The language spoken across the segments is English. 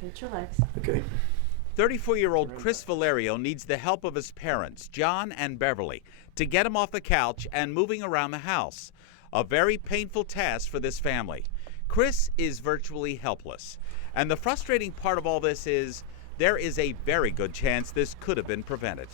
Get your legs. Okay. 34-year-old Chris Valerio needs the help of his parents, John and Beverly, to get him off the couch and moving around the house. A very painful task for this family. Chris is virtually helpless. And the frustrating part of all this is there is a very good chance this could have been prevented.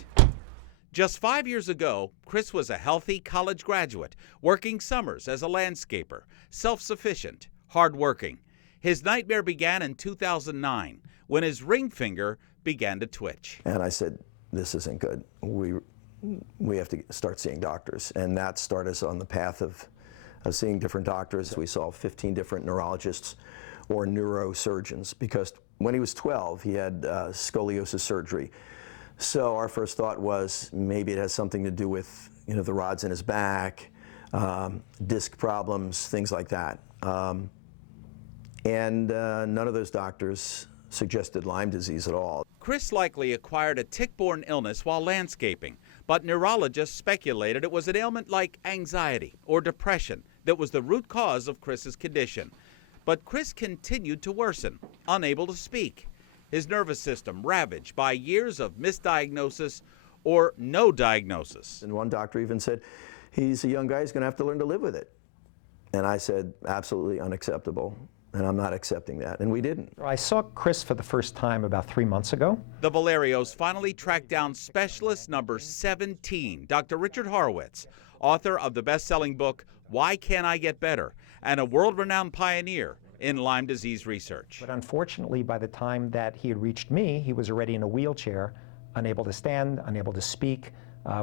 Just 5 years ago, Chris was a healthy college graduate, working summers as a landscaper, self-sufficient, hardworking. His nightmare began in 2009 when his ring finger began to twitch. And I said, this isn't good. We have to start seeing doctors. And that started us on the path of seeing different doctors. We saw 15 different neurologists or neurosurgeons because when he was 12, he had scoliosis surgery. So our first thought was maybe it has something to do with the rods in his back, disc problems, things like that. And none of those doctors suggested Lyme disease at all. Chris likely acquired a tick-borne illness while landscaping, but neurologists speculated it was an ailment like anxiety or depression that was the root cause of Chris's condition. But Chris continued to worsen, unable to speak. His nervous system ravaged by years of misdiagnosis or no diagnosis. And one doctor even said, he's a young guy, he's going to have to learn to live with it. And I said, absolutely unacceptable. And I'm not accepting that, and we didn't. I saw Chris for the first time about 3 months ago. The Valerios finally tracked down specialist number 17, Dr. Richard Horowitz, author of the best-selling book, Why Can't I Get Better, and a world-renowned pioneer in Lyme disease research. But unfortunately, by the time that he had reached me, he was already in a wheelchair, unable to stand, unable to speak,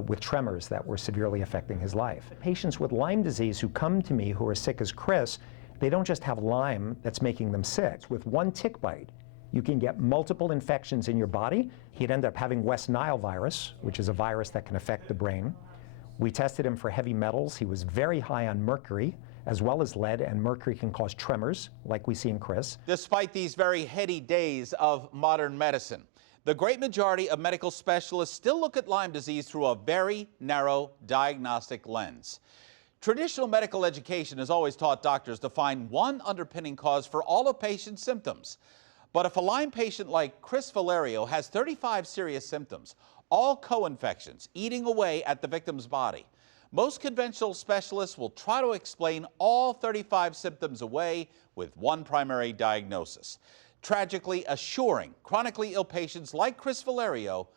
with tremors that were severely affecting his life. Patients with Lyme disease who come to me who are sick as Chris, they don't just have Lyme that's making them sick. With one tick bite, you can get multiple infections in your body. He'd end up having West Nile virus, which is a virus that can affect the brain. We tested him for heavy metals. He was very high on mercury, as well as lead, and mercury can cause tremors, like we see in Chris. Despite these very heady days of modern medicine, the great majority of medical specialists still look at Lyme disease through a very narrow diagnostic lens. Traditional medical education has always taught doctors to find one underpinning cause for all a patient's symptoms. But if a Lyme patient like Chris Valerio has 35 serious symptoms, all co-infections eating away at the victim's body, most conventional specialists will try to explain all 35 symptoms away with one primary diagnosis, tragically assuring chronically ill patients like Chris Valerio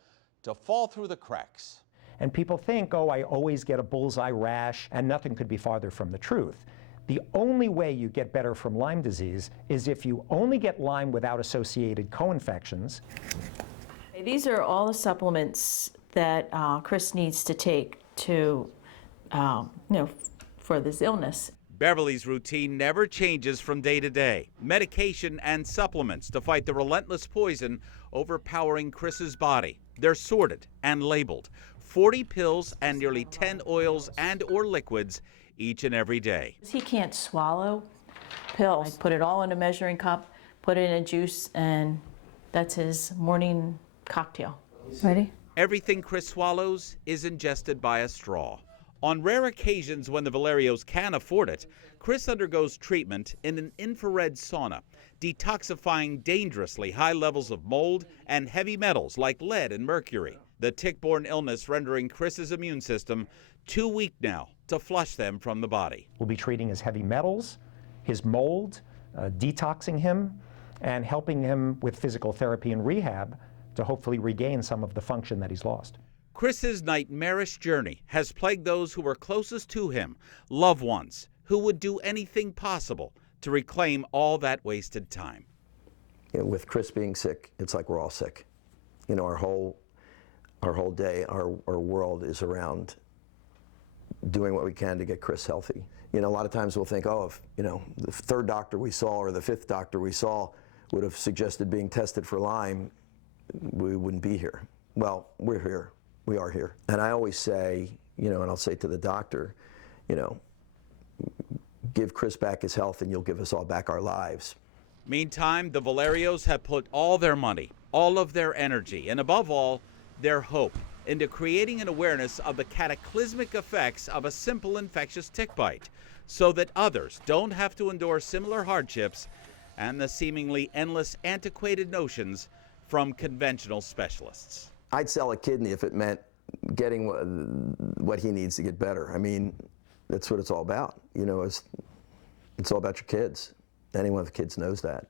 to fall through the cracks. And people think, oh, I always get a bullseye rash, and nothing could be farther from the truth. The only way you get better from Lyme disease is if you only get Lyme without associated co-infections. These are all the supplements that Chris needs to take to, for this illness. Beverly's routine never changes from day to day. Medication and supplements to fight the relentless poison overpowering Chris's body. They're sorted and labeled. 40 pills and nearly 10 oils and or liquids each and every day. He can't swallow pills. I put it all in a measuring cup, put it in a juice, and that's his morning cocktail. Ready? Everything Chris swallows is ingested by a straw. On rare occasions when the Valerios can afford it, Chris undergoes treatment in an infrared sauna, detoxifying dangerously high levels of mold and heavy metals like lead and mercury. The tick-borne illness rendering Chris's immune system too weak now to flush them from the body. We'll be treating his heavy metals, his mold, detoxing him, and helping him with physical therapy and rehab to hopefully regain some of the function that he's lost. Chris's nightmarish journey has plagued those who were closest to him, loved ones who would do anything possible to reclaim all that wasted time. With Chris being sick, it's like we're all sick. Our whole day, our world is around doing what we can to get Chris healthy. A lot of times we'll think, oh, if the third doctor we saw or the fifth doctor we saw would have suggested being tested for Lyme, we wouldn't be here. Well, we're here. We are here. And I always say, and I'll say to the doctor, give Chris back his health and you'll give us all back our lives. Meantime, the Valerios have put all their money, all of their energy, and above all, their hope into creating an awareness of the cataclysmic effects of a simple infectious tick bite so that others don't have to endure similar hardships and the seemingly endless antiquated notions from conventional specialists. I'd sell a kidney if it meant getting what he needs to get better. I mean, that's what it's all about. You know, it's all about your kids. Anyone with kids knows that.